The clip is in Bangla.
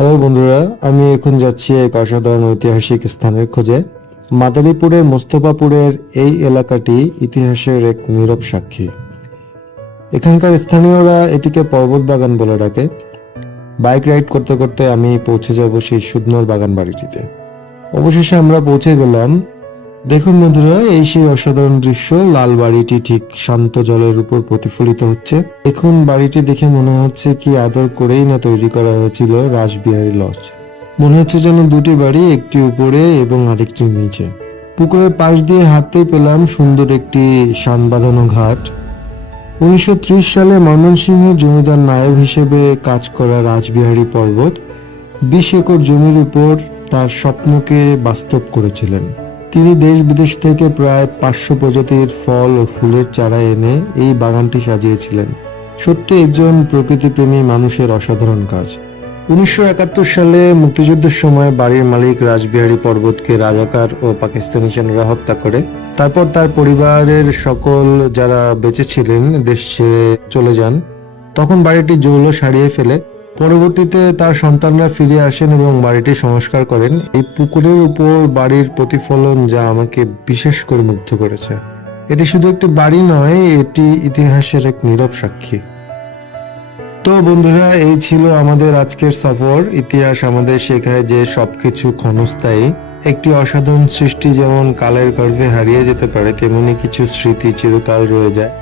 হ্যালো বন্ধুরা, আমি এখন যাচ্ছি এক অসাধারণ ঐতিহাসিক স্থানের খোঁজে। মাদারীপুরের মোস্তফাপুরের এই এলাকাটি ইতিহাসের এক নীরব সাক্ষী। এখানকার স্থানীয়রা এটিকে পর্বত বাগান বলে ডাকে। বাইক রাইড করতে করতে আমি পৌঁছে যাব সেই সুন্দর বাগান বাড়িটিতে। অবশেষে আমরা পৌঁছে গেলাম। দেখুন বন্ধুরা, এই সেই অসাধারণ দৃশ্য। লাল বাড়িটি ঠিক শান্ত জলের উপর প্রতিফলিত হচ্ছে। দেখুন, বাড়িটি দেখে মনে হচ্ছে কি আদর করেই না তৈরি করা হয়েছিল রাসবিহারী লজ। মনে হচ্ছে যেন দুটি বাড়ি, একটি উপরে এবং আরেকটি নিচে। পুকুরের পাশ দিয়ে হাঁটতেই পেলাম সুন্দর একটি শান বাঁধানো ঘাট। 1930 সালে ময়মনসিংহের জমিদার নায়েব হিসেবে কাজ করা রাসবিহারী পর্বত 20 একর জমির উপর তার স্বপ্নকে বাস্তব করেছিলেন। তিনি দেশ বিদেশ থেকে প্রায় 500 প্রজাতির ফল ও ফুলের চারা এনে এই বাগানটি সাজিয়েছিলেন। সত্যি একজন প্রকৃতিপ্রেমী মানুষের অসাধারণ কাজ। 1971 সালে মুক্তিযুদ্ধের সময় বাড়ির মালিক রাসবিহারী পর্বতকে রাজাকার ও পাকিস্তানি সেনারা হত্যা করে। তারপর তার পরিবারের সকল যারা বেঁচে ছিলেন দেশ ছেড়ে চলে যান। তখন বাড়িটি জৌলুস হারিয়ে ফেলে। পরবর্তীতে তার সন্তানরা ফিরে আসেন এবং বাড়িটি সংস্কার করেন। এই পুকুরের উপর বাড়ির প্রতিফলন যা আমাকে বিশেষ করে মুগ্ধ করেছে। এটি শুধু একটি বাড়ি নয়, এটি ইতিহাসের এক নীরব সাক্ষী। তো বন্ধুরা, এই ছিল আমাদের আজকের সফর। ইতিহাস আমাদের শেখায় যে সবকিছু ক্ষণস্থায়ী। একটি অসাধারণ সৃষ্টি যেমন কালের গর্ভে হারিয়ে যেতে পারে, তেমনি কিছু স্মৃতি চিরকাল রয়ে যায়।